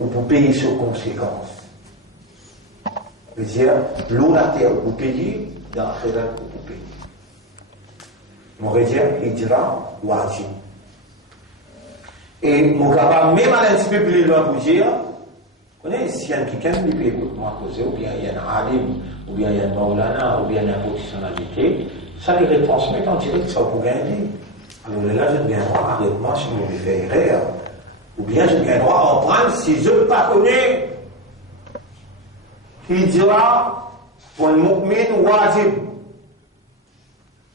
ou pour payer sur conséquence. C'est-à-dire, l'eau, la terre, vous payez, dans la khairat, vous payez. Mon dire, il dira, wajib. Et mon capable, même à un petit peu plus loin pour dire, vous connaissez, s'il y a quelqu'un qui paye pour moi causer, ou bien il y a un alim, ou bien il y a un maulana, ou bien il y a une professionnalité, ça les retransmet en direct, ça vous gagner. Alors là, je gagne droit à moi si je me fais erreur. Ou bien je gagne droit à en prendre si je ne pas connais. Il dira, pour le mu'min, wajib.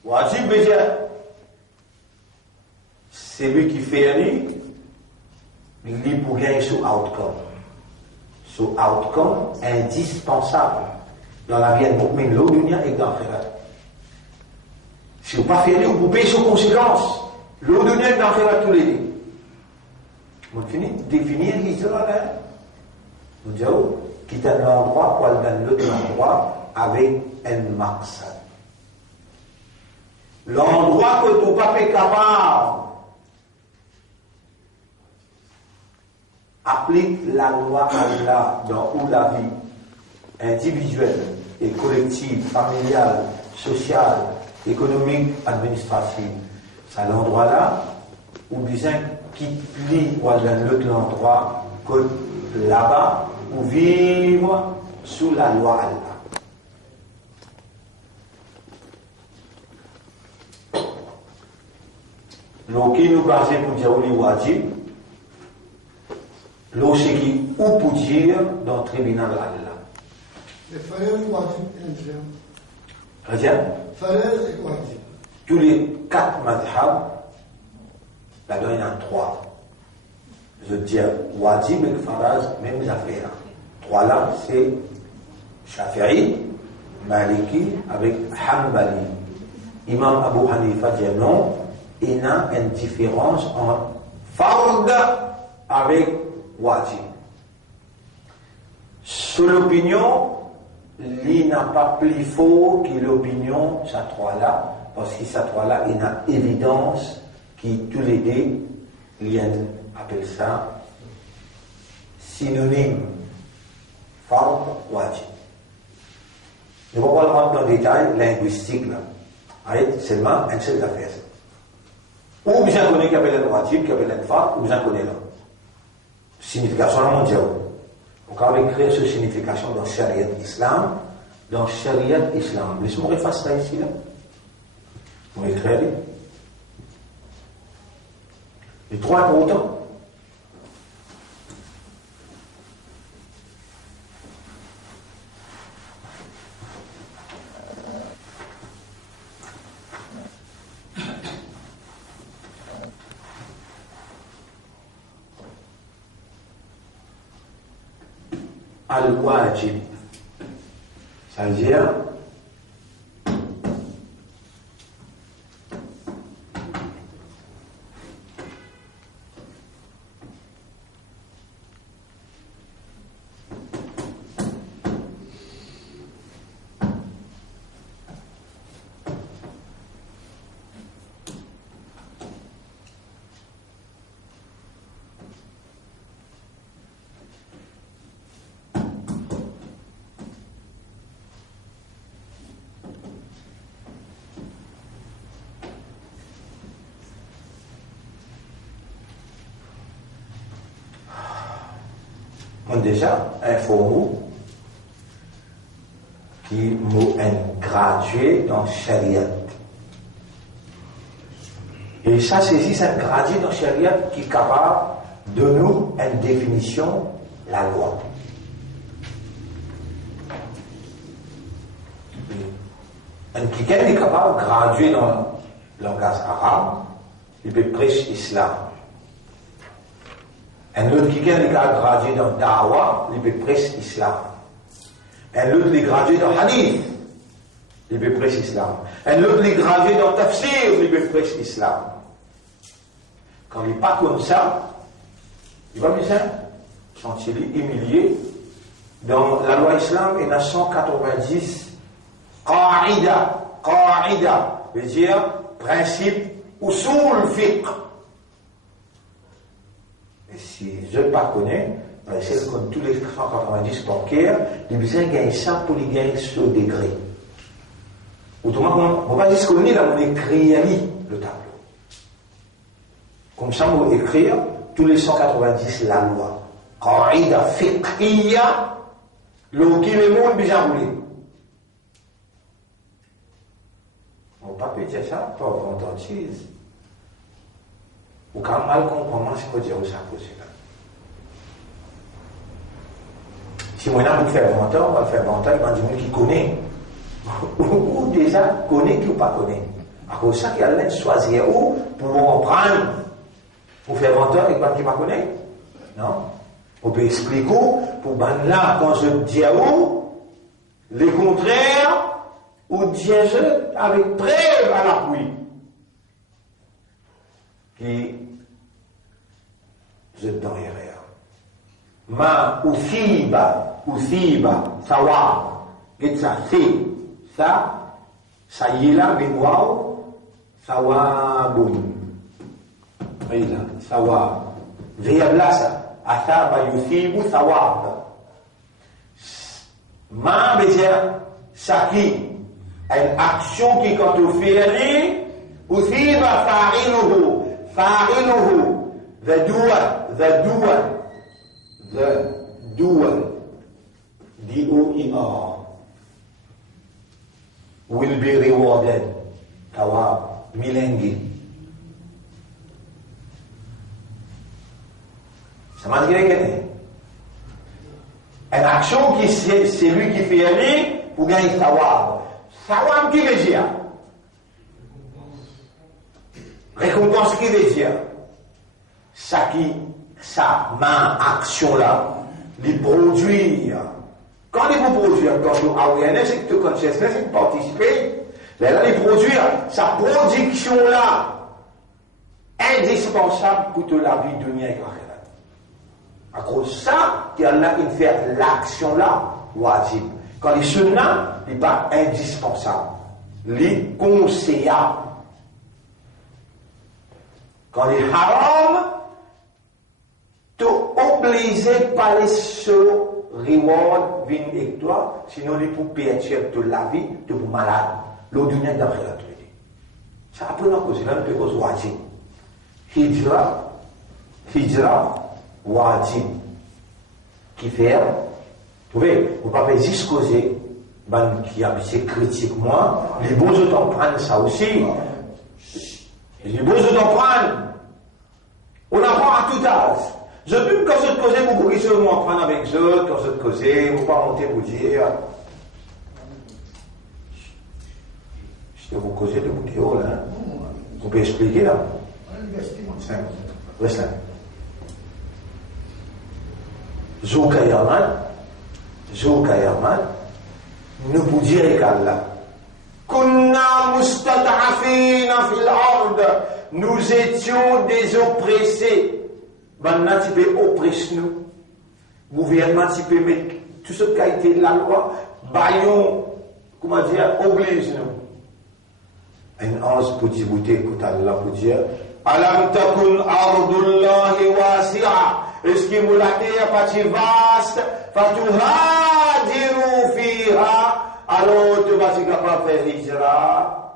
Wajib veut dire, c'est lui qui fait lui, il pour gagner ce outcome. Ce outcome indispensable dans la vie de mu'min, l'audunia et dans l'akhirat. Si vous ne pas faire lui, vous payez sur conséquence. L'audunia et dans l'akhirat tous les deux. Vous finissez définir l'histoire là. Vous dites, quitte un endroit pour aller dans l'autre endroit avec un maqsad. L'endroit que tu n'es pas capable applique la loi Allah dans où la vie individuelle et collective, familiale, sociale, économique, administrative. C'est l'endroit là où bien qui plie ou dans l'autre endroit que là-bas où vivre sous la loi Allah. Donc, qui nous base pour dire les wajib, l'eau c'est qui ou pour dire dans le tribunal Allah. Les frères wajib, Regarde. frères et wajib. Tous les 4 madhab, là-dedans il y en a 3. Je veux dire, wajib et faraz, même affaires. 3 là, c'est Shafi'i, Maliki avec Hanbali. Imam Abu Hanifa dit non. Il y a une différence entre fard avec wajib. Sur l'opinion, il n'a pas plus faux que l'opinion, ça 3 là, parce que ça 3 là, il y a évidence qui tous les deux, il appelle ça synonyme, fard, wajib. Je ne vais pas rentrer dans le détail linguistique là. Seulement une seule affaire. Ou bien connaît qui appelle un wajib, qui appelle un fard, ou bien connaît là. Signification mondiale. Donc, on va écrire cette signification dans Shariat Islam. Dans Shariat Islam. Laissez-moi refaire ça ici là. Vous écrivez. Les 3 importants. Al-Wajib, c'est-à-dire déjà informons qui nous est gradué dans Shariat. Et ça, c'est juste un gradué dans Shariat qui est capable de nous une définition, la loi. Quelqu'un est capable de graduer dans le langage arabe, il peut prêcher l'islam. Un autre qui est gradué dans Dawa, il peut prêcher l'islam. Un autre qui est gradué dans Hadith, il peut prêcher l'islam. Un autre qui est gradué dans Tafsir, il peut prêcher l'islam. Quand il n'est pas comme ça, il va bien quand il est humilié. Dans la loi islam, il y a 190 qa'ida, veut dire principe, usul fiqh. Et si je ne pas connais, C'est comme tous les 190 bancaires, ils ont besoin de gagner ça pour les gagner ce degré. Autrement, on va dire ce qu'on est là, on écrit le tableau. Comme ça, on va écrire tous les 190 la loi. Qaïda fiqhiyya, l'eau qui le monde bien roulé. On ne peut pas dire ça, pas entendise. Ou quand mal qu'on commence, il faut dire où ça pose là. Si on a pour faire 20 ans, on va faire 20 ans, il va dire qui connaît. Ou déjà connaît qui ou pas connaît. À cause de ça, qu'il y a l'un choisir où pour en prendre. Pour faire 20 ans, il va qui pas connaît. Non. On peut expliquer pour ben là, quand je dis à où, les contraires, ou dire je avec preuve à l'appui. Qui je dans l'erreur. Ma uthiba, sawab. Qu'est-ce que ça? Ça y est là, mais wow, sawabun. Oui, là, sawab. Verbe là, ça. Athaba yuthibu sawab. Ma veut dire, ça qui, une action qui quand on fait, uthiba fa'iluhu. The doer, D-O-E-R, will be rewarded. Tawab, milengi. Ça m'a dit qu'il est. Une action qui c'est lui qui fait aller pour gagner tawab. Tawab qui veut dire? Récompense qui veut dire? Ça, ma action là, les produire. Quand ils vont produire, quand tu awareness et que tu consciousness et que tu participes, là, les produire, sa production là, indispensable pour toute la vie de dunya et akhira. À cause de ça, il y en a qui fait l'action là, wajib. Quand les sunnah, il n'est pas indispensable, les conseillable. Quand les haram, tu es obligé par les seuls reward viennent avec toi, sinon les pour perdre de la vie, tu es malade. L'eau du nez d'après la tuer. Ça après la cause, là, tu es cause wajib. Hijra, wajib. Qui fait, vous voyez, vous ne pouvez pas juste causer, ben, qui a c'est critique, moi, les beaux autres prennent ça aussi. Les beaux autres prennent. On apprend à tout âge. Je peux, quand je te causais, beaucoup qui se vont apprendre avec eux, quand je te causais, vous ne pouvez pas monter pour dire. Je te vous causez de vous dire, là. Vous pouvez expliquer, là. Reste là. Zoukayaman, ne vous direz qu'Allah. Kunna mustata'afina fil ard. Nous étions des oppressés. Maintenant, tu peux oppresser nous. Gouvernement, tu peux mettre tout ce qui a été de la loi. Baillons, comment dire, oblige nous. Un ange pour dire, écoute Allah pour dire, Alam takun ardullahi wasi'a. Est-ce que vous la terre partie vaste, fatuhadiru fiha, alors tu vas être capable de faire hijra.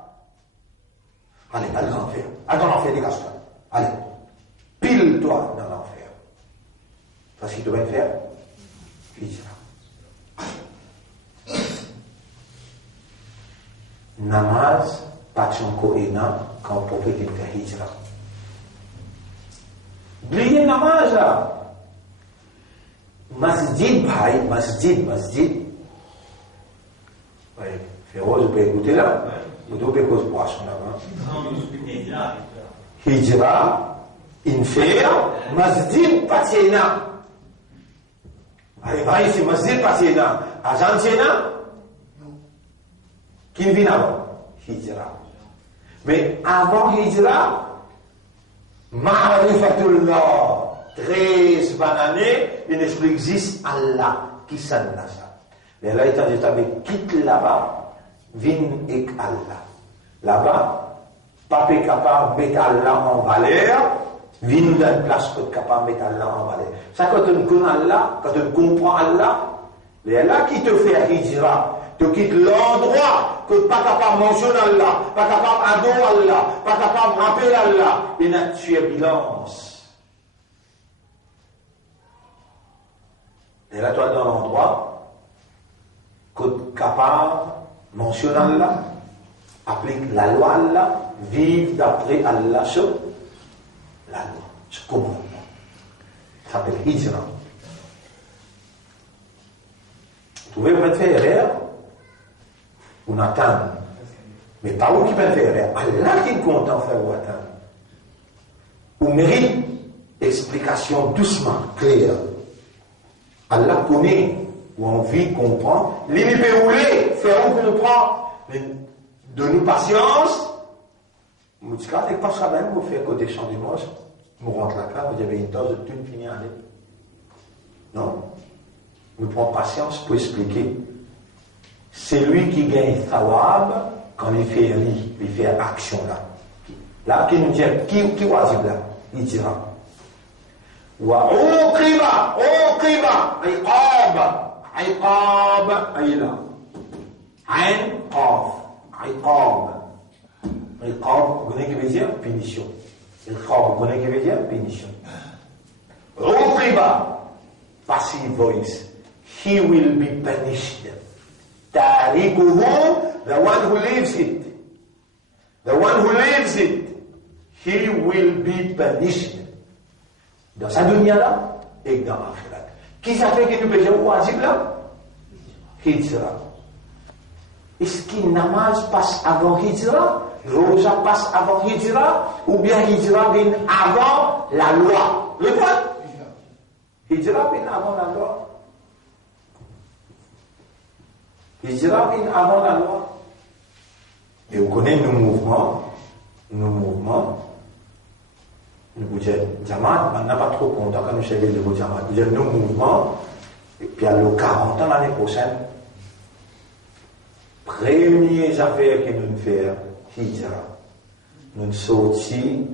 Allez, allez dans l'enfer. Allez dans l'enfer, dégage-toi. Allez, pile-toi dans l'enfer. Parce qu'il devait faire hijra. Namaz, pachanko ena, quand le prophète fait hijra. Oubliez namaz là. Masjid, bhai, masjid. Oui, Féroz, vous pouvez écouter là. Vous devez cause poisson là. Hijra, infer, masjid, patiena. Allez, va ici, masjid, patiena. Agentiena. Qui vient avant? Hijra. Mais avant Hijra, Ma'rifatullah. 13 années, il existe Allah qui s'en a ça. Mais là, étant donné quitte là-bas, vient avec Allah. Là-bas, pas capable de mettre Allah en valeur, Viens-nous dans une place que tu es capable de mettre Allah en valeur. Ça, quand tu connais Allah, quand tu comprends Allah, c'est Allah qui te fait hijra. Tu quittes l'endroit que tu n'es pas capable de mentionner Allah, pas capable d'adorer Allah, pas capable de rappeler Allah, et tu es bilance. Et là, toi, dans l'endroit que tu es capable de mentionner Allah, applique la loi Allah, vive d'après Allah sur la loi, ce commandement. Ça s'appelle hijra. Vous pouvez vous faire erreur, on attend. Mais pas vous qui peut faire erreur. Allah qui est content de faire vous attendre. Vous méritez explication doucement, claire. Allah connaît, ou envie, comprend. Les peut rouler, faire vous comprendre. Mais donne-nous patience. Vous dites, quand pas ça même, vous faites côté champ du moche, vous rentrez là, vous avez une dose de thune finie à aller. Non. Nous prenons patience pour expliquer. C'est lui qui gagne thawab quand il fait action là. Là, qui nous dit, qui wajib là? Il dira. Wa uqiba, iqab, ayla. Ain, qaf, iqab. Iqab, vous connaissez ce qui veut dire? Punition. Iqab, vous connaissez ce qui veut dire? Punition. Uqiba, passive voice. He will be punished. Tarikuhu, the one who lives it. The one who lives it, he will be punished. Dans sa dunya là, et dans l'akhirat. Qui ça fait que nous faisons wajib là? Hijra. Est-ce que namaz passe avant hijra? Rosa passe avant hijra? Ou bien hijra vient avant la loi? Le quoi? Hijra vient avant la loi. Hijra vient avant la loi. Et vous connaissez nos mouvements. Nous vous disons, Jamaat, on n'a pas trop content quand nous savons de vos Jamaat. Nous disons, nos mouvements, et puis à nos 40 ans l'année prochaine, premières affaires que nous faisons, Hijra. Nous sortis,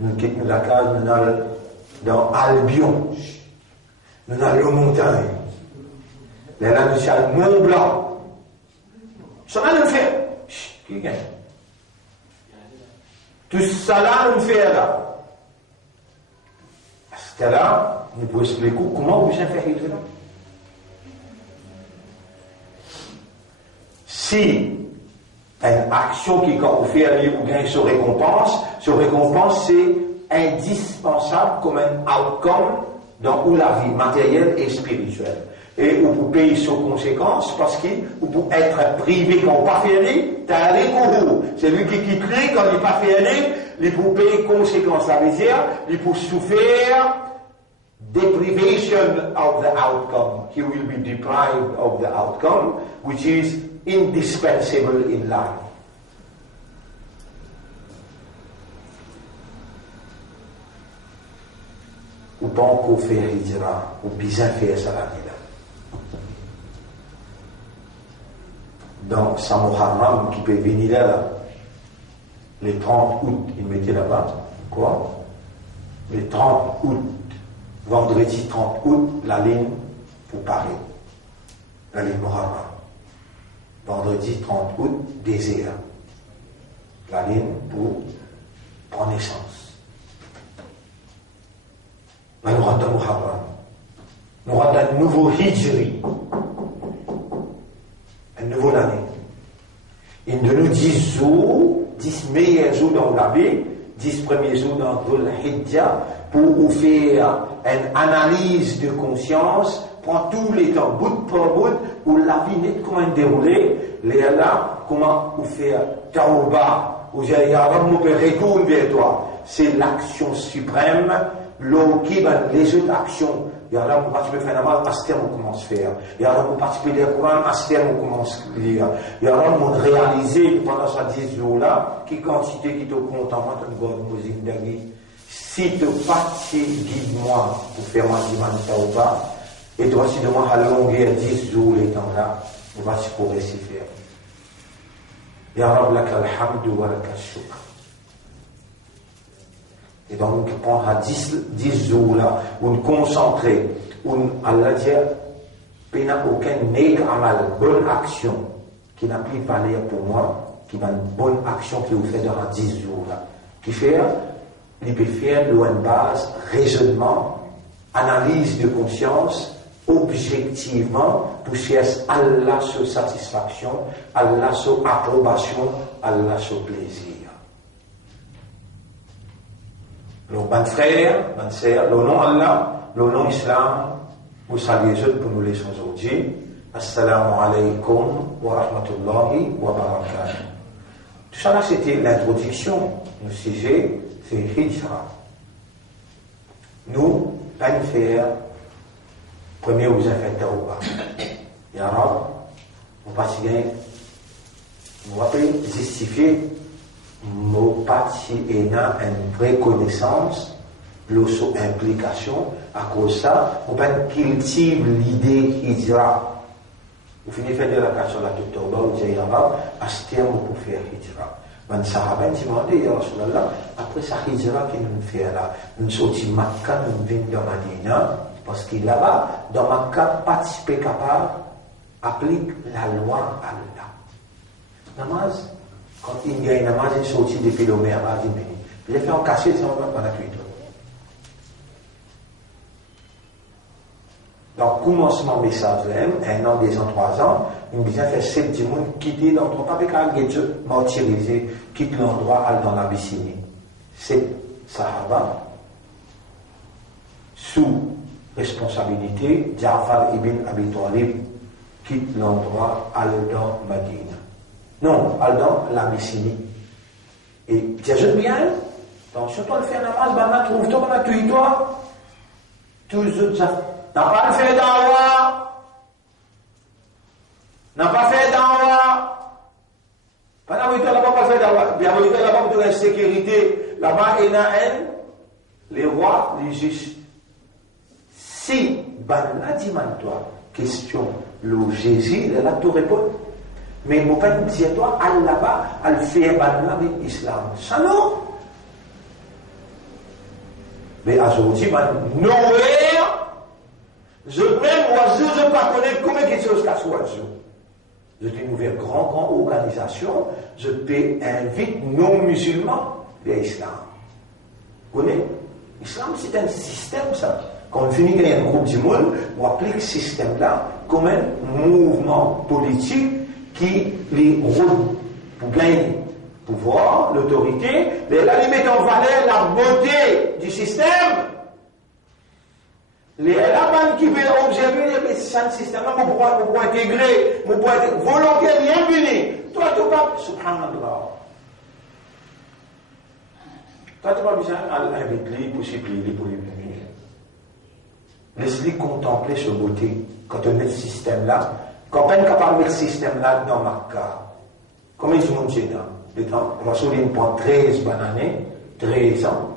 nous quittons la case, nous allons dans Albion. Nous allons aux montagnes. Là, nous sommes Mont Blanc. Ça va nous faire. Qui gagne? Tout ça là, nous fait là. À ce cas-là, nous pouvons expliquer comment vous avez fait Hijra. Si une action qui, quand vous faites vous gagnez ce récompense c'est indispensable comme un outcome dans la vie matérielle et spirituelle. Et vous pouvez payer sur conséquence parce que vous pouvez être privé quand vous pas fait c'est lui qui quitte quand il pas fait il peut payer conséquence. Ça veut dire il peut souffrir deprivation of the outcome. He will be deprived of the outcome, which is indispensable in life. Ou tant qu'on fait hijra, ou bien faire ça la vie là. Donc, ça Muharram qui peut venir là, les 30 août, il mettait là-bas, quoi? Les 30 août, vendredi 30 août, la ligne pour Paris. La ligne Muharram. Vendredi 30 août, désert. La ligne pour prendre naissance. Là, nous rentrons Muharram. Nous rentrons un nouveau Hijri. Un nouveau année. Il nous dit 10 jours, 10 meilleurs jours dans la vie, 10 premiers jours dans Dhul Hijjah, pour vous faire une analyse de conscience, prendre tous les temps, bout pour bout, où la vie n'est comment dérouler, là, comment vous faire tauba, où j'ai mon père retourne vers toi. C'est l'action suprême, les autres actions. Il y a là pour participer à la à ce terme on commence à faire. Il y a là pour participer au Coran, à ce terme on commence à lire. Il y a là pour réaliser pendant ces 10 jours-là, qui quantité qui te compte en moi, si te parti, guide-moi pour faire ma dimanche ou pas, et toi si de moi à la longueur 10 jours les temps là, on va se pourrait s'y faire. Ya Rab laka alhamdu wa laka shukr. Et donc, on prendra 10 jours là, on concentrer, on Allah dit, il n'y a aucun nègre amal, bonne action, qui n'a plus valeur pour moi, qui va une bonne action qui vous fait durant 10 jours là. Qui fait, il peut faire une base, raisonnement, analyse de conscience, objectivement, pour chercher Allah sur satisfaction, Allah sur approbation, Allah sur plaisir. Le bon frère, bonne sœur, le nom Allah, le nom Islam, vous saluez eux pour nous laisser aujourd'hui. Assalamu alaikum wa rahmatullahi wa barakatuh. Tout ça là, c'était l'introduction. Le sujet, c'est Hijra. Nous, pas nous faire, premier vous avez fait Tawba. Ya Rab, on va s'y gagner. On va justifier. Mon parti est dans une vraie connaissance, l'autre implication, à cause de ça, on va cultiver l'idée Hijra. Vous finissez de faire la question la toute Tawba, vous dites, à ce terme, vous pouvez faire Hijra. Les Sahaba ont demandé, Ya Rasulallah, après sa Hijra qu'il nous fait là, nous sommes sortis de Makkah, nous venons dans Madina, parce qu'il là-bas, dans Makkah, participer capable, applique la loi à Allah. Namaz, quand il y a une namaz, il sortit depuis le mer, il a fait un cachet, c'est un peu pendant 8 ans. Donc, commencement message, un an, 2 ans, 3 ans, il nous a fait 7 personnes quitter l'endroit, pas avec un guet martyrisé, quitte l'endroit, aller dans l'Abyssinie. 7 Sahaba, sous responsabilité, Ja'far ibn Abi Talib, quitte l'endroit, aller dans Madina. Non, aller dans l'Abyssinie. Et, tiens-je bien, donc, si toi le faire namaz, ben, trouve-toi, ben, tuis-toi, tous les autres, n'a pas fait d'awa, n'a pas fait d'awa. Pendant que là-bas, pas fait d'awa. Bien, là-bas, pour la sécurité, là-bas, il y a les rois, les juges. Si, ben là, dis-moi, question, le Jésus, là, tu réponds. Mais mon père dit, toi, allez là-bas, allez faire ben là, l'islam. Ça non. Mais aujourd'hui, ben, nowhere. Je même oiseau, je ne pas connaître comment il chose qu'à ce oiseau. Je dis une nouvelle grande organisation, je peux inviter nos musulmans vers l'islam. Vous connaissez? L'islam, c'est un système, ça. Quand on finit qu'il y a un groupe du monde, on applique ce système-là comme un mouvement politique qui les roule pour gagner le pouvoir, l'autorité, mais là, ils mettent en valeur la beauté du système. Les éléments qui veulent observer les systèmes-là, on pourra intégrer, on pourra être volontaire, bienvenu. Toi, tu vas, subhanallah. Toi, tu vas besoin d'inviter pour supplier pour les venir. Laisse-les contempler ce beauté. Quand on met ce système-là, quand on est capable de mettre ce système-là dans Makkah, comment ils sont montés dans le temps? Rasoul, il prend 13 années, 13 ans.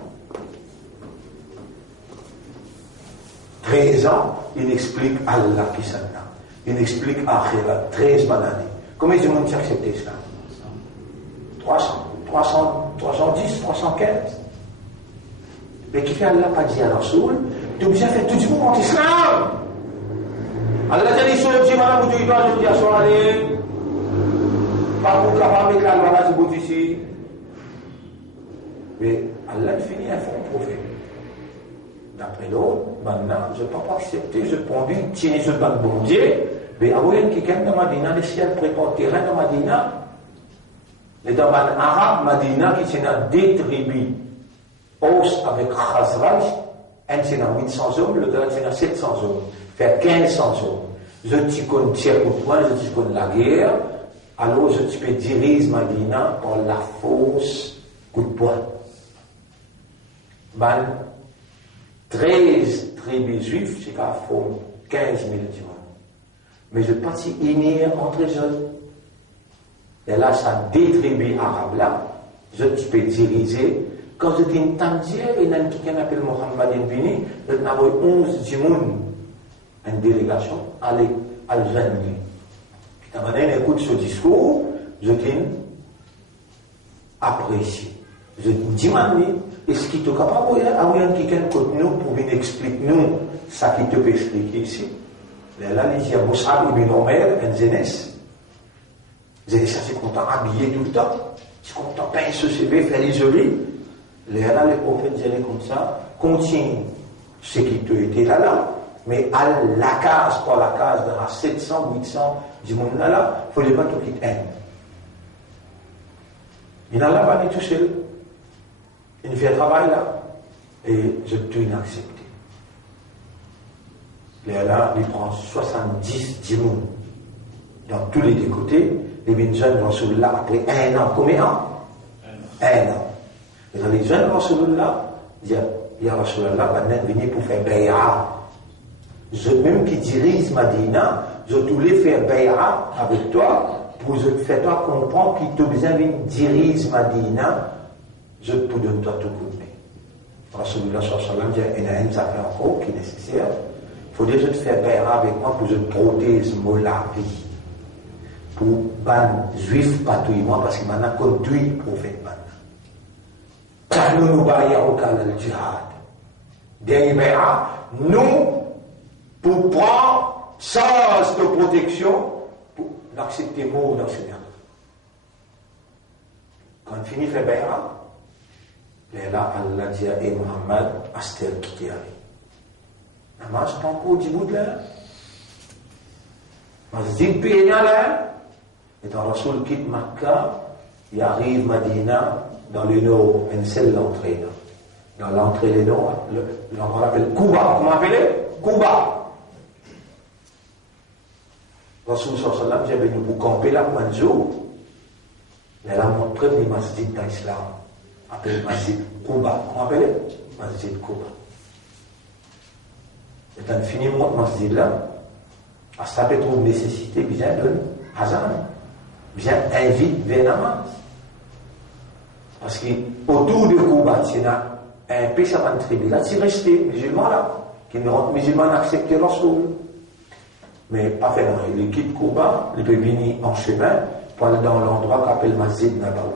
13 ans, il explique Allah qui s'en a. Il explique Akhirat, 13 années. Comment ils ont accepté ça? 310, 315. Mais qui fait Allah pas dit à Rasoul, tu as besoin de faire tout du monde en islam. Allah a dit, sur le petit madame, vous dois dire à soi, allez, pas pour capable de la loi, c'est beau ici. Mais Allah finit un fond prophète. D'après l'autre, maintenant, je ne peux pas accepter, je peux envie de tirer ce banc bon Dieu, mais avant qu'il y ait dans Madina, le ciel prépare terrain dans Madina, et dans le arabe, Madina, qui tient à 2 tribus, Aus avec Khazraj, un c'est dans 800 hommes, le deuxième c'est dans 700 hommes, fait 1500 hommes. Je te connais tir coup de poing, je te connais la guerre, alors je te peux diriger Madina par la force coup de poing. 13 tribus juives, c'est qu'à fond 15 000 dimanches. Mais je partis unir entre eux. Et là, ça 2 tribus arabes là, je peux diriger. Quand je dis une tandière, il y a quelqu'un qui appelle Mohammed Bini, il y a 11 dimanches, une délégation, à l'Algérie. Puis, quand on écoute ce discours, je dis apprécie. Je dis, est-ce qu'il est capable de quelqu'un côté nous pour venir expliquer nous ça qui te peut expliquer ici? Là, il y a Moussab ibn Omer, un Zénès. Zénès, c'est content, habillé tout le temps. C'est content, peindre ce CV, faire isoler. Là, les prophètes disaient comme ça, continue ce qui te était là, mais à la case, pas la case, dans 700, 800, du monde là, il ne faut pas tout quitter un. Il n'a pas tout seul. Il fait un travail là, et je peux inaccepté. Là, il prend 70 djimoun dans tous les deux côtés. Les jeunes Rasulullah, après un an, combien an? Un an. Et dans les jeunes Rasulullah, disent, il y a Rasulullah, maintenant, venez pour faire bay'a. Même qui dirige Madina, je voulais faire bay'a avec toi, pour te faire toi comprendre qu'il t'a besoin de diriger Madina, je te donne toi tout coup de main. Rasulullah sallallahu alayhi wa sallam dit, il y a une affaire encore qui est nécessaire. Il faut déjà te faire bay'a avec moi pour que je te protège la vie. Pour ban juif patouillement parce que maintenant conduit prophète ban. Nous nous baillons au cas du djihad. Dernier bay'a, nous, pour prendre sens de protection, pour l'accepter mot dans ce dernier. Quand on finit faire bay'a, là, Allah dit à Muhammad, Astel qui t'y arrive. Namaz pas encore du bout de là. Masjid Pénia là. Et quand Rasoul quitte Makkah, il arrive Madina, dans le nord, une seule entrée. Dans l'entrée du nord, on l'appelle Kouba. Comment appelez Kouba. Rasoul sallallahu alayhi wa sallam dit, vous campez là, Manzou. Mais là, mon premier masjid dans l'islam, appelé Masjid Kouba. Comment appelez Masjid Kouba. Et quand on finit mon masjid là, à ça peut trouver nécessité, bien de Hazan. Bien invite vers namaz. Parce qu'autour de Kouba, il y a un péchement de tribu, là, c'est resté musulman là, qui ne rentre musulman accepter Rasoul. Mais pas fait, non, il quitte Kouba, il peut venir en chemin pour aller dans l'endroit qu'on appelle Masjid Nabawi.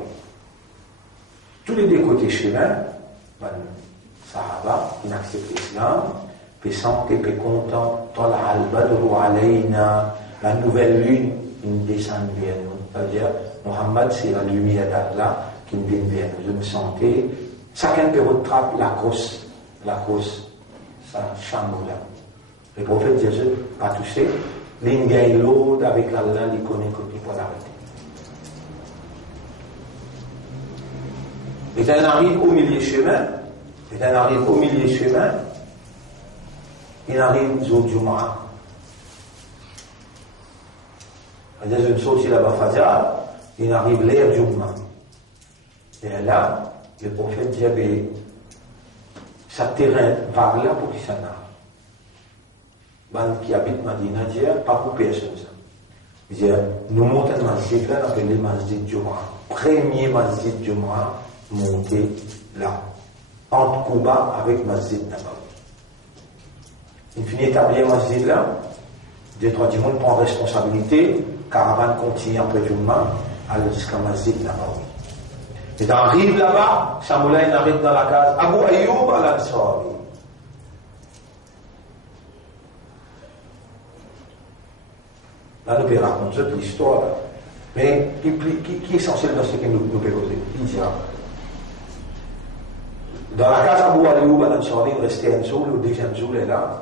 Tous les deux côtés chemin, ben, Sahaba, qui n'acceptent l'islam, puis santé, puis content, Tala al-Badru alayna, la nouvelle lune, une descend vers nous. C'est-à-dire, Mohammed, c'est la lumière d'Allah qui me vient vers nous. Je me sentais, chacun peut rattraper la crosse, ça chambre là. Le prophète Jésus a touché, l'ingay l'autre avec Allah, il connaît qu'il faut l'arrêter. Et quand on arrive au milieu chemin, il arrive au Jumu'ah. C'est-à-dire, une sortie là-bas, Fajr, il arrive l'air Jumu'ah. Et là, le prophète dit, ça terrain par là pour qu'il s'en aille. Ben, qui habite Madina, dit, pas pour personne ça. Il dit, nous montons un masjid là, on appelle le masjid Jumu'ah. Premier masjid Jumu'ah monté là, entre Kouba avec masjid Nabawi. Il finit d'établir un masjid là, deux, trois du monde prend responsabilité, caravane continue après Jumu'ah, aller jusqu'à masjid Nabawi. Et quand on arrive là-bas, Samoulaï arrive dans la case Abu Ayyub al-Ansari. Là, nous pouvons raconter toute l'histoire. Mais qui est essentiel dans ce que nous pouvons poser? Il dira. Dans la case Abu Ayyub al-Ansari, il restait un jour, le deuxième jour est là.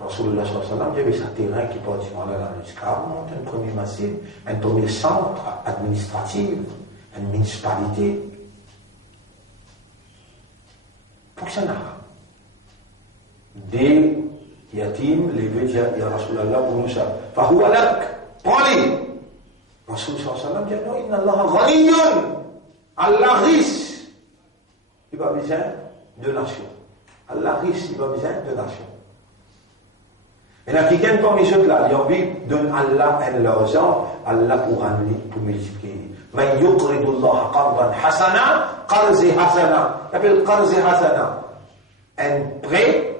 Rasulullah sallallahu alayhi wa sallam, il y avait ce terrain qui porte là dans le Scar, un premier massif, un premier centre administratif, une municipalité. Pour que ça n'a pas. Des yatim, les veut dire, il y a Rasulallah pour nous ça. Fahou alak, prends-les. Rasulullah sallallahu alayhi wa sallam dit, non, inna Allah ghaniyun, Allah riche. Il va besoin de nation. Allah riche, il va besoin de nation. Et là, quelqu'un parmi ceux là, il a envie de donner Allah un l'argent, Allah pour multiplier. من يقرض الله قرضا حسنا قرض حسنا appelle قرض حسنا un prêt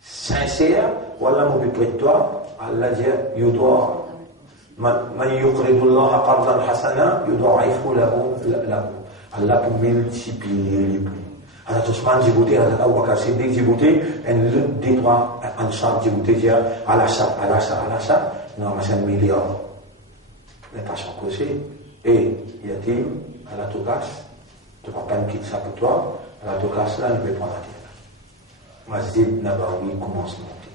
sincère voilà mon prêt de toi Allah dit يضاعف من يقرض الله قرضا حسنا يضاعفه له Allah pour multiplier les prix Hazrat Osman Djibouti, Hazrat Abu Bakr Siddiq Djibouti, et le des trois Ansar Djibouti dire Al-Assad, non, mais c'est un milliard. Mais pas sans causer. Et Yatim, à la Toukas, tu ne vas pas me quitter ça pour toi, à la Toukas là, il peut prendre la terre. Masjid Nabawi commence à monter.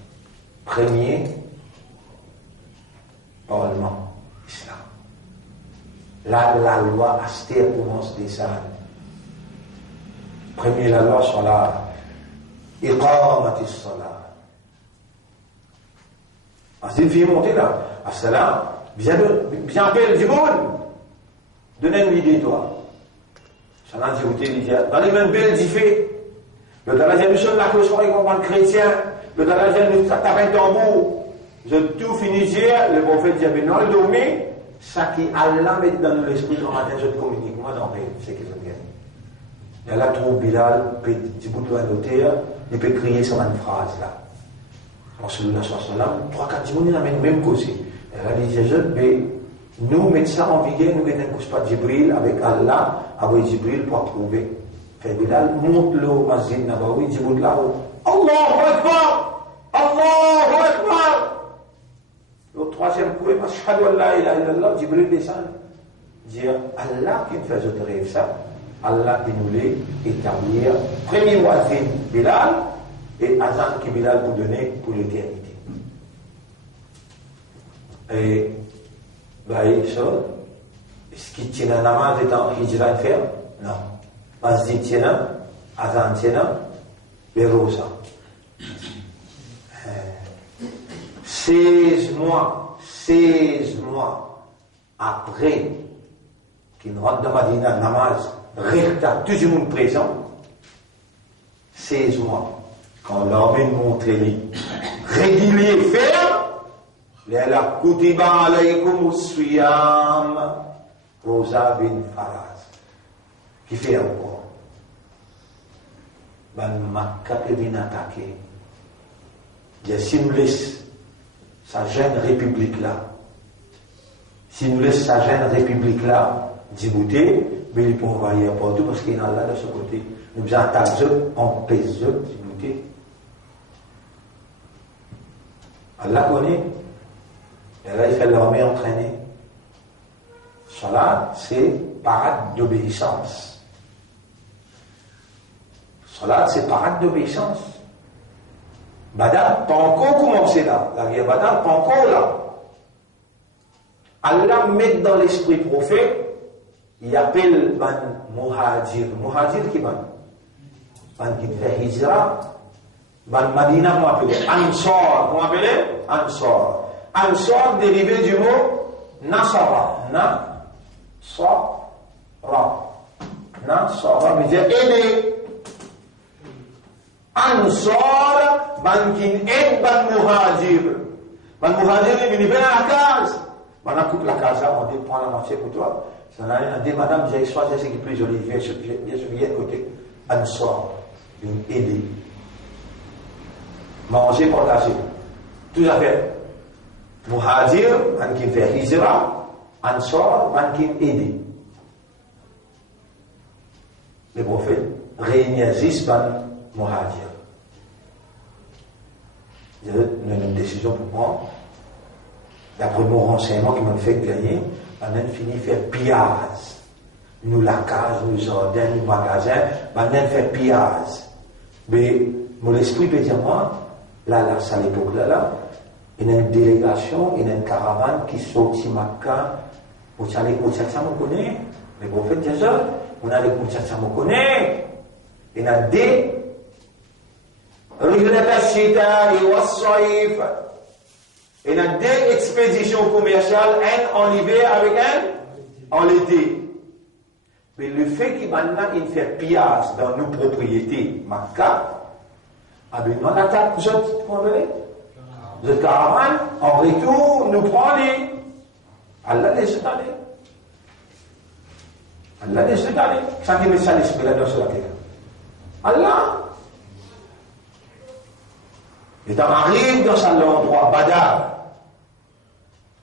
Premier parlement islam. Là, la loi Aster commence des salles. Premier, la loi sur la Iqamatis Salah. Masjid fait monter là. Assalam, bien belle du monde. Donnez une idée, toi. Ça n'a dit, dans les mêmes belles fait. Le Dalajal nous sommes la cloche pour les comprendre chrétiens. Le Dalajal nous tape un tambour. Je tout fini dire, le prophète dit, non, le dormi, ça qui Allah met dans l'esprit dans matin, je te communique, moi, dans c'est qu'ils ont gagné. Et là, trouve Bilal, petit bout de noter, il peut crier sur une phrase là. Rasulullah sallallahu 3-4 jours, il a même causé. Elle a dit, mais nous, médecins en vigueur, nous n'avons pas de Jibril avec Allah, avec Jibril pour approuver. Fait Bilal, monte le Masjid Nabawi, Jibril là-haut. Allahu Akbar! Allahu Akbar! Le troisième coup, Ashhadu an la ilaha illallah, Jibril descend. Dire, Allah qui nous fait autre rêve ça, Allah qui nous l'a établir. Premier muazzin, Bilal, et Azan qui Bilal vous donner pour l'éternité. Et, est-ce qu'il tient un namaz étant hijra faire? Non. Masjid tient, Azan tient, et Rosa. 16 mois après qu'il rentre dans Madina, namaz, recta, tout le monde présent, 16 mois, quand l'armée montre les régulier, ferme, la kutiba alaykum as-siyam, Rosa bin Faraz, qui fait encore, Ban Makkah qui vient attaquer, il y a simulé sa jeune république là, simulé sa jeune république là, Djibouti, mais il peut envoyer partout parce qu'il y en a là de ce côté. Nous attaquons en paix, Djibouti. Allah connaît. Et là, il fait l'armée entraînée. Salat, c'est parade d'obéissance. Salat, c'est parade d'obéissance. Badar, pas encore commencé là. La guerre Badar, pas encore là. Allah met dans l'esprit prophète, il appelle ban muhajir. Muhajir qui ban? Ban qui fait hijra. Ban Madina, comment appeler? Ansar. Comment appeler? Ansar. Ansar dérivé du mot Nasara. Nasara veut dire aider. Ansar, ban qui aide ban muhajir. Ban muhajir, il vient à la case. Maintenant, coupe la case, on dit, prends la moitié pour toi. On dit, madame, j'ai choisi ce qui est plus joli. Viens sur le côté. Ansar, une aider. Manger, partager. Tout à fait. Muhajir, man qui fait hijra. Ansar, man qui aider. Le prophète réunit ban muhajir. Il y a une décision pour prendre. D'après mon renseignement qui m'a fait gagner, on a fini faire pillage. Nous, la case, nous, jardin, nous, magasin, on a fait pillage. Mais, mon esprit peut dire, moi, là, à l'époque, il y a une délégation, il y a une caravane qui sortit Makkah. Vous savez, vous connaissez, mais vous faites déjà, on a les Kouchacha, vous connaissez. Il y a des رحلة الشتاء والصيف. Il y a des expéditions commerciales, un en hiver avec un en l'été. Mais le fait qu'il maintenant il fait pillage dans nos propriétés, Makkah, on attaque, vous êtes caravane, en retour, nous prend les. Allah laisse aller. Allah laisse aller. Ça qui met ça l'esprit là-dedans sur la terre. Allah. Et on arrive dans cet endroit Badar.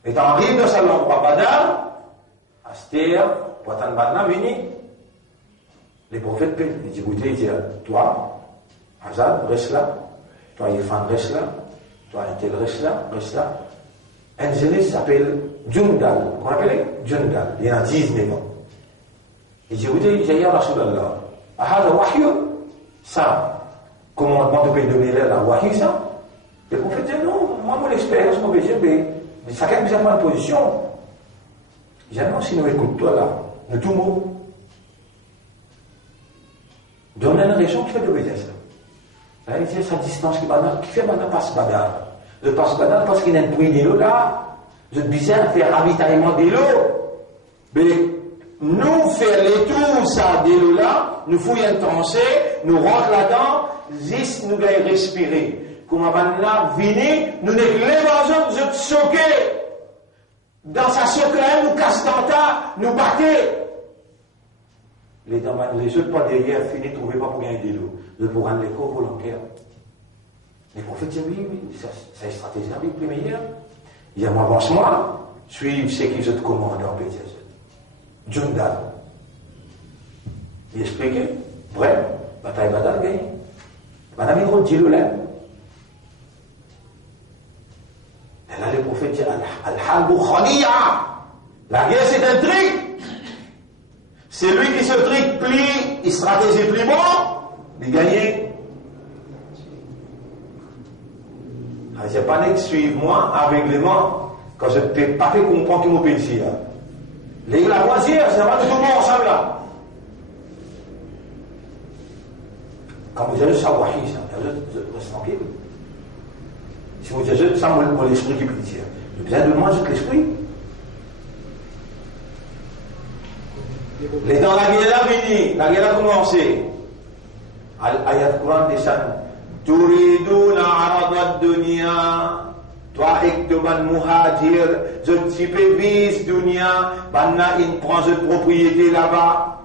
Et on arrive dans cet endroit Badar. Aster, Potan Badna, vini. Les prophètes, ils disent, écoutez, ils disent, toi, Hazad, reste là. Toi, Yefan, reste là. Toi, Intel, reste là. Un jeune s'appelle Jundal. Vous vous rappelez? Jundal. Il y a 19 ans. Il dit, écoutez, j'ai ya Rasulallah. Ahad wahyu. Ça, commandement de paix de donner la wahyu, ça. Le prophète dit, non, moi, mon expérience, mon péché, mais chacun a besoin de position. Il dit, non, si nous écoutons là, nous tout mot. Donc, on a une raison qui fait d'obéissance. Là, il dit, sa distance qui fait maintenant passe badar. Le passe badar parce qu'il y a un puits d'eau là. Je bizarre faire ravitaillement de l'eau. Mais nous faire les tours, ça, de l'eau là, nous fouillons un tranché, nous rentrons là-dedans, juste nous allons respirer. Comme maintenant, venir, nous n'éclairons nous choquer. Dans sa secret, nous casse dans ta, nous battez. Les autres pas derrière, fini, ne trouvaient pas pour gagner de l'eau. Le pour rendre les corps volontaires. Les prophètes disent oui, c'est une stratégie la plus meilleure. Il y a un avancement, suivre ce qu'ils ont commandé en Pétier. Jundal. Il explique, bref, bataille Badal gagne. Madame Hidro dit le lait. Et là, les prophètes disent Al-Halbu Khaniya. La guerre, c'est un trick. C'est lui qui se trick plie, il stratégie plus bon, il gagne. C'est pas que suivre-moi aveuglément quand je ne peux pas comprendre qui m'ont péché. La loisir, c'est pas tout le monde ensemble là. Quand vous avez savoir qui, vous restez tranquille. Si vous avez ça, mon l'esprit qui peut dire. J'ai besoin de moi, juste l'esprit. Les dans la guerre a fini, la guerre a commencé. Ayat Quran descend. Turiduna arad dunya. Toi, Ektoban Muhajir, je type vise dunya. Banna, il prend cette propriété là-bas.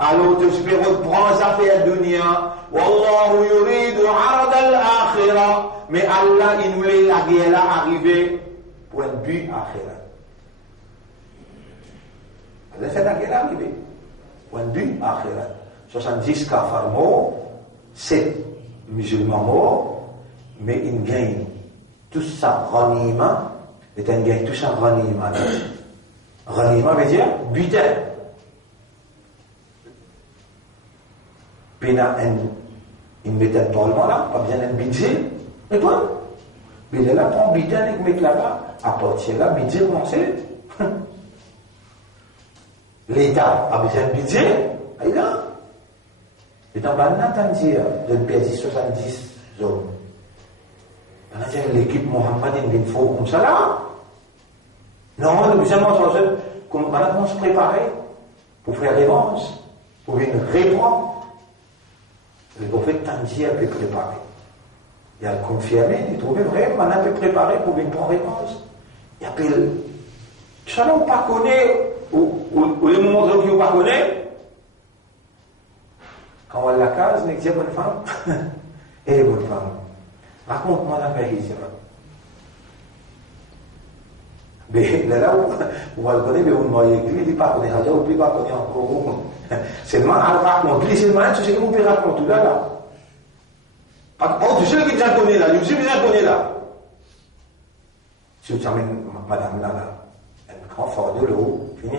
Alors, tu espères prendre sa affaire dunya. Wallahu yuridu arad al-akhirah. Mais Allah, il voulait la guerre là arriver. Point de but akhirah. C'est la guerre arrivée. Point de but, akhirat. 70 kafars morts, 7 musulmans morts, mais ils gagnent tout ça ghanima, et ils gagnent tout ça ghanima. Ghanima veut dire butin. Puis ils mettent un parlement là, pas besoin d'un budget, et toi, mais là, prend butin et met là-bas, à partir de là, budget, on sait. L'État a besoin de budget, et là, et dans Bannatandir, de perdre 70 hommes. L'équipe Mohammed il faut comme ça là. Non, on a besoin de comment se préparer pour faire réponse, pour venir répondre. Le prophète Tangier peut préparer. Il a confirmé, il trouvait vrai, on a pu préparer pour venir prendre réponse. Il appelle, ça on ne pas connaît. Ou les moments où on ne pas connaît, quand on a la case, on dit bonne femme, et bonne femme. Raconte-moi la vérité. Mais là, on va le connaître, mais on ne va pas connaître, on ne va pas connaître encore. Seulement, on raconte, seulement, tu sais que vous pouvez raconter tout là. Oh, tu sais qui déjà connaît là, tu sais qui déjà connaît là. Si vous savez, madame là, un grand fort de l'eau, fini.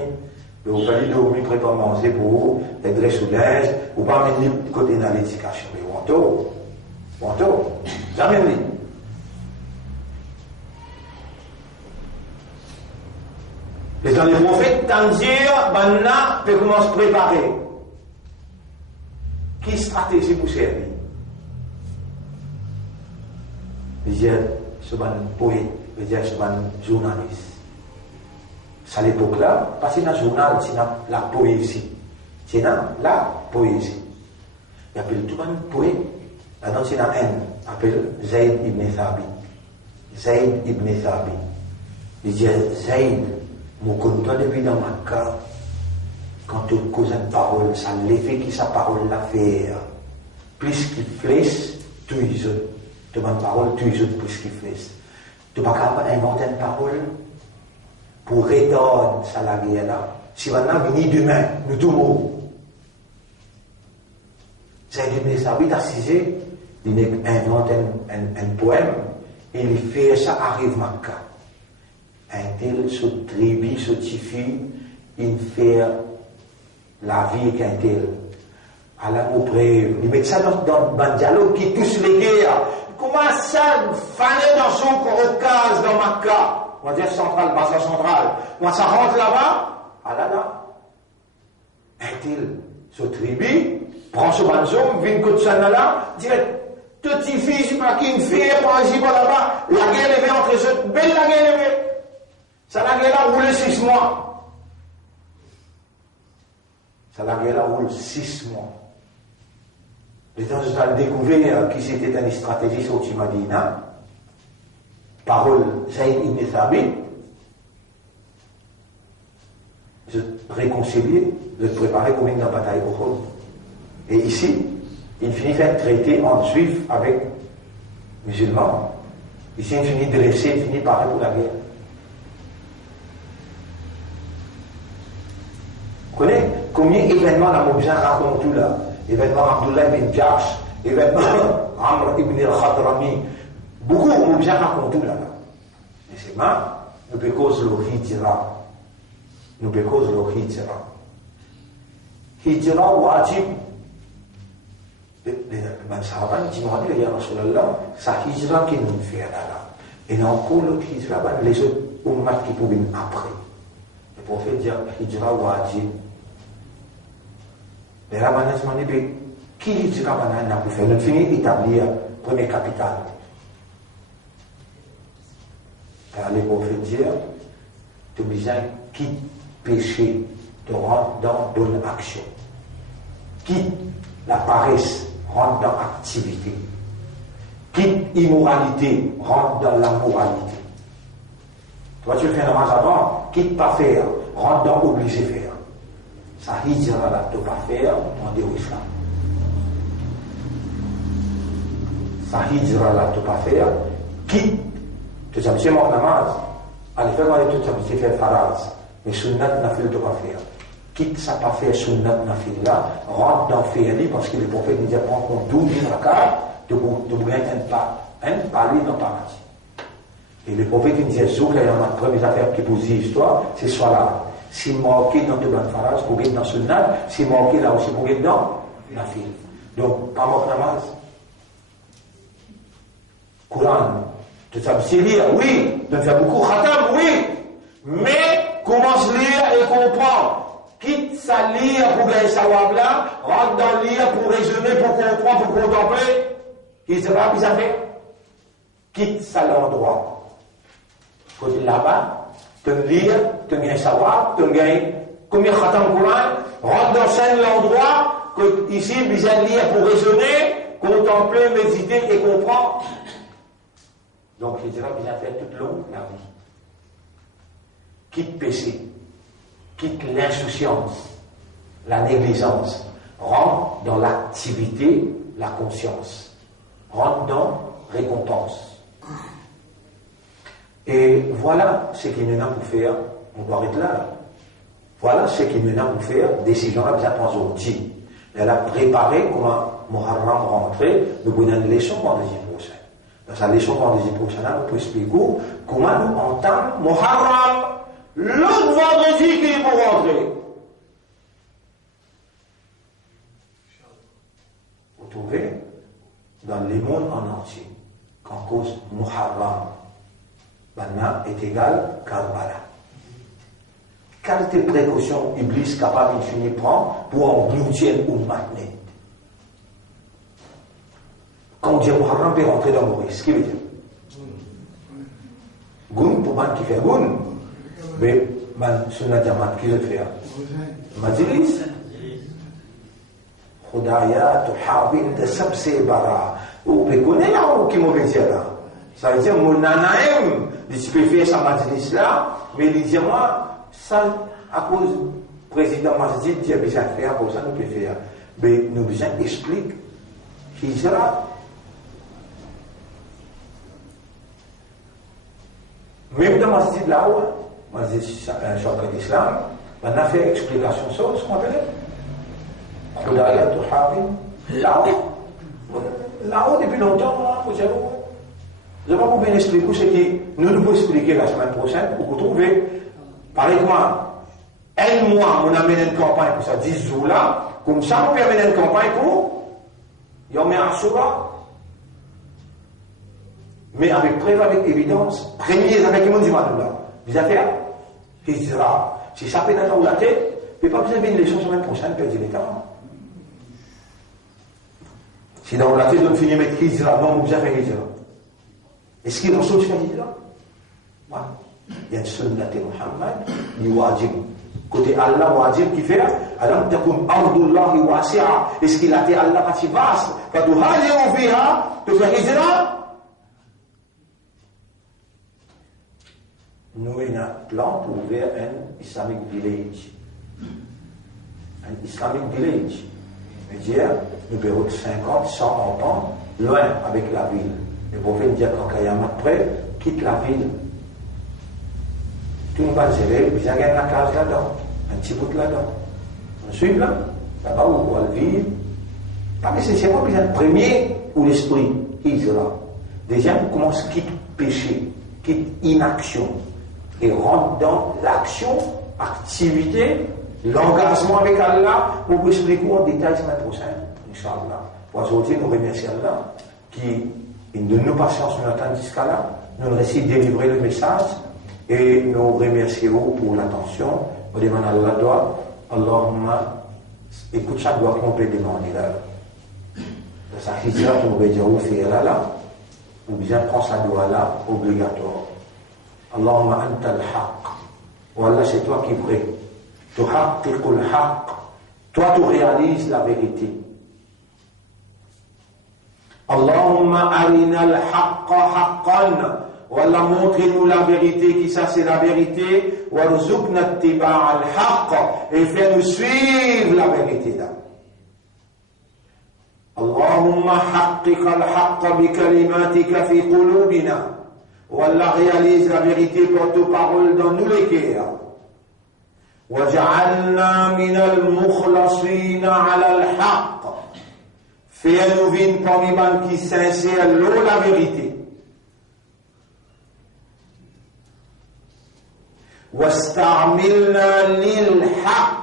Mais vous fallait dormir, préparer manger pour vous, les dresses sous linge, ou pas mener du côté dans l'éducation. Mais on tourne, jamais dit. Les dans les prophètes, Tangier, Banna, peut commencer à préparer. Qui stratégie pour servir? Je dis, ce ban poète, je dis, ce ban journaliste. À l'époque là, parce que dans le journal, c'est la poésie. C'est dans la poésie. Il appelle tout le monde poète. Là-dedans, c'est dans un, il appelle Zayd ibn Thabit. Zayd ibn Thabit. Il dit, Zayd, mon content depuis dans ma carte, quand tu causes une parole, ça l'effet qui sa parole l'a fait. Plus qu'il flèche, tu y es. Tu as une parole, tu y es plus qu'il flèche. Tu n'es pas capable d'inventer une parole. Pour répondre à la guerre là, si maintenant venir demain, nous tout le monde. Zayd ibn Thabit assisé, il invente un poème, et il fait ça, arrive Makkah. Un tel, ce tribu, ce tifi, il fait la vie qu'un tel. Alors, auprès, il met ça dans un dialogue qui touche les guerres. Comment ça fallait dans son Caucase, dans Makkah, on va dire central, Bassin central. Quand ça rentre là-bas, là, un tel, ce tribu, prend ce banzom, vient de ça là, dit, petit fils, c'est pas qui une fille, pas ici, pas là-bas, la guerre est entre eux, belle la guerre est. Ça la guerre a roulé 6 mois. Ça la guerre a roulé 6 mois. Les gens ont découvert qui c'était une stratégie sur Timadina. Parole Zayd ibn Thabit. Je réconcilier, de préparer comme une bataille au Khod. Et ici, il finit faire traiter en juif avec musulmans. Ici, il finit dressé, il finit par pour la guerre. Vous connaissez combien d'événements dans Moubzan racontent tout là? Événement Abdullah ibn Jahsh, événement Amr ibn al-Khadrami. Beaucoup de Moubzan racontent tout là. Mais c'est mal, nous peut cause le hijra. Nous peut cause le hijra. Hijra wajib. Les sahabans disent, ya Rasulallah, ça hijra qui nous fait là. Et non, pour le hijra, les autres ummats qui pouvaient après. Le prophète dit, hijra wajib. Les rabbins se disent, qui hijra n'a pu faire? Nous finissons d'établir la première capitale. Car les prophètes disent, tu besoin quitte péché, te rendre dans bonne action. Quitte la paresse, rentre dans l'activité. Quitte immoralité, rentre dans la moralité. Toi, tu fais un namaz avant, quitte pas faire, rentre dans obligé faire. Ça hijra là, tu pas faire, on dit au islam. Ça hijra là, tu pas faire, quitte, tu sais, c'est mon namaz. Allez, faire moi, tu sais, faire faraz. Mais sunnat nafil, tu pas faire. Quitte ça pas faire sunnat nafil là, rentre dans fi'li parce que le prophète nous dit prends compte 12 rakats de ne pas parler dans paradis. Et le prophète nous dit Zouk, il y a une première affaire qui pose l'histoire, c'est soit là. Si moi ok dans le ban faraz, pour être dans sunnat, si moi ok là aussi pour être dans nafil. Donc, pas mon namaz. Coran, tu sais lire, oui, de faire beaucoup khatam, oui, mais commence à lire et comprendre. Quitte sa lire pour gagner savoir là, rentre dans le lire pour raisonner, pour comprendre, pour contempler. Il sera plus à faire. Quitte ça l'endroit. Il faut dire là-bas, te lire, te gagner savoir, te gagner combien khatam Coran, rentre dans l'endroit, que ici, besoin de lire pour raisonner, contempler, méditer et comprendre. Donc, il sera bien faire toute longue la vie. Quitte péché. Quitte l'insouciance, la négligence, rentre dans l'activité, la conscience, rentre dans récompense. Et voilà ce qu'il nous a pour faire, on doit être là. Voilà ce qu'il nous a pour faire, décision-là, vous attendez aujourd'hui. Elle a préparé comment Muharram rentrer, nous vous donne une leçon vendredi prochain. Dans sa leçon vendredi prochain, nous pouvons expliquer comment nous entendons Muharram. L'autre vendredi qui est pour rentrer. Vous trouvez dans les mondes en entier qu'en cause Muharram, Banna est égal Karbala. Quelle précaution Iblis capable de finir prendre pour engloutir ou maintenir? Quand on dit Muharram peut rentrer dans Maurice, ce qui veut dire Goun, pour man qui fait Goun. Mais, man, sunnah jamat, qui veut faire? Majlis. Khudaya, tuhabin, de sabse bara. Ou peut connaître là, ou qui mauvais dire là. Ça veut dire, mon nanaïm, je peux faire sa majlis là, mais il dit, moi, ça, à cause président Masjid, il a besoin de faire, pour ça, nous pouvons faire. Mais, nous besoin d'expliquer. Hijra. Même dans Masjid là-haut, Masjid Shawkat d'Islam, on a fait explication sur ce qu'on appelle Khudaya Tuhabin, Là-haut, depuis longtemps, vous savez, je ne vais pas vous bien expliquer ce qui nous devons expliquer la semaine prochaine pour vous trouver. Par exemple, un mois, on amène une campagne pour ça, 10 jours là, comme ça, on peut amener une campagne pour, y en met un soir. Mais avec preuve, avec évidence, premier, avec le monde du monde là, vous avez fait, il dira, si ça peut être dans la tête, mais pas besoin de une leçon la semaine prochaine, perdre les temps. Si dans la tête, on finit mettre qui dira, non, vous avez fait Hijra. Est-ce qu'il y a une chose qui fait Hijra? Voilà. Il y a une sunnah de Muhammad, il wajib. Côté Allah, wajib qui fait, alam takum ardullahi wasi'a. Est-ce qu'il a été Allah parti vaste? Quand tu hajiru fiha, tu fais Hijra? Nous avons un plan pour ouvrir un Islamic Village. Un Islamic Village. C'est-à-dire, nous pouvons 50, 100 enfants, loin avec la ville. Le prophète dit quand il y a un après, quitte la ville. Tout le monde va gérer, puis il y a une case là-dedans, un petit bout là-dedans. Ensuite, là-bas, on va le vivre. Pas nécessairement, puis il y a le premier ou l'esprit, Hijra. Deuxième, on commence quitte péché, quitte inaction. Et rentre dans l'action, activité, l'engagement avec Allah, pour vous expliquer en détail la semaine prochaine, Inch'Allah. Pour aujourd'hui, nous remercions Allah, qui nous donne nos patience, nous attend jusqu'à là, nous réussit de délivrer le message, et nous remercions pour l'attention. On demande à Allah doigt, Allahumma, écoute chaque doigt qu'on peut demander là. Ça fait dire qu'on va dire, où faire là, ou bien prendre sa doigt là, obligatoire. Allahumma anta al-haq. Wallah, c'est toi qui es vrai. Tu haqqiqul haq. Toi, tu réalises la vérité. Allahumma arina al-haqqa haqqan. Wallah, montrez-nous la vérité, qui ça c'est la vérité. Warzuqna ittiba' al-haqq. Et fais-nous suivre la vérité là. Allahumma haqqiq al-haqqa bi kalimatika fi qulubina. Wallah réalise la vérité par tes paroles dans nous les cœurs. وَجَعَلْنَا مِنَ الْمُخْلَصِينَ عَلَى الْحَقِّ. Fais-nous vivre parmi les qui sincères l'eau la vérité. وَاسْتَعْمِلْنَا لِلْحَقِّ.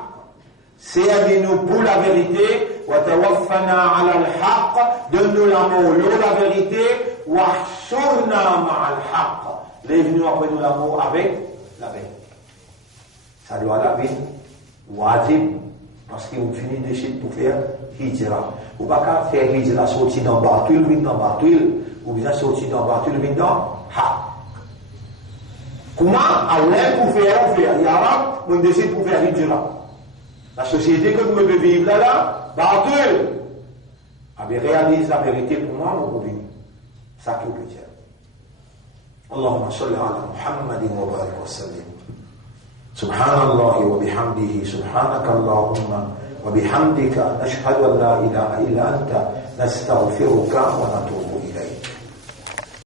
Servis-nous pour la vérité. وَتَوَفَّنَا عَلَى الْحَقِّ. Donne-nous l'amour, l'eau la vérité. وَحْشُرْنَا مَعَ الْحَقِّ. Lève-nous après nous l'amour avec la vérité. Ça doit la vie, wajib, parce qu'on finit de suite pour faire hijra. Ou pas faire hijra sortir dans Batul, venir dans Batul, ou bien sortir dans Batul, venir dans Haq. Comment Allah pour faire, Yara, on décide pour faire hijra. La société que nous devons vivre là, Batul, avait réalisé la vérité pour moi, mon vivre. Ça qui peut dire. Allahumma salli ala Muhammadin wa barik wa sallim. سبحان الله وبحمده سبحانك اللهم وبحمدك نشهد أن لا إله إلا أنت نستغفرك ونتوب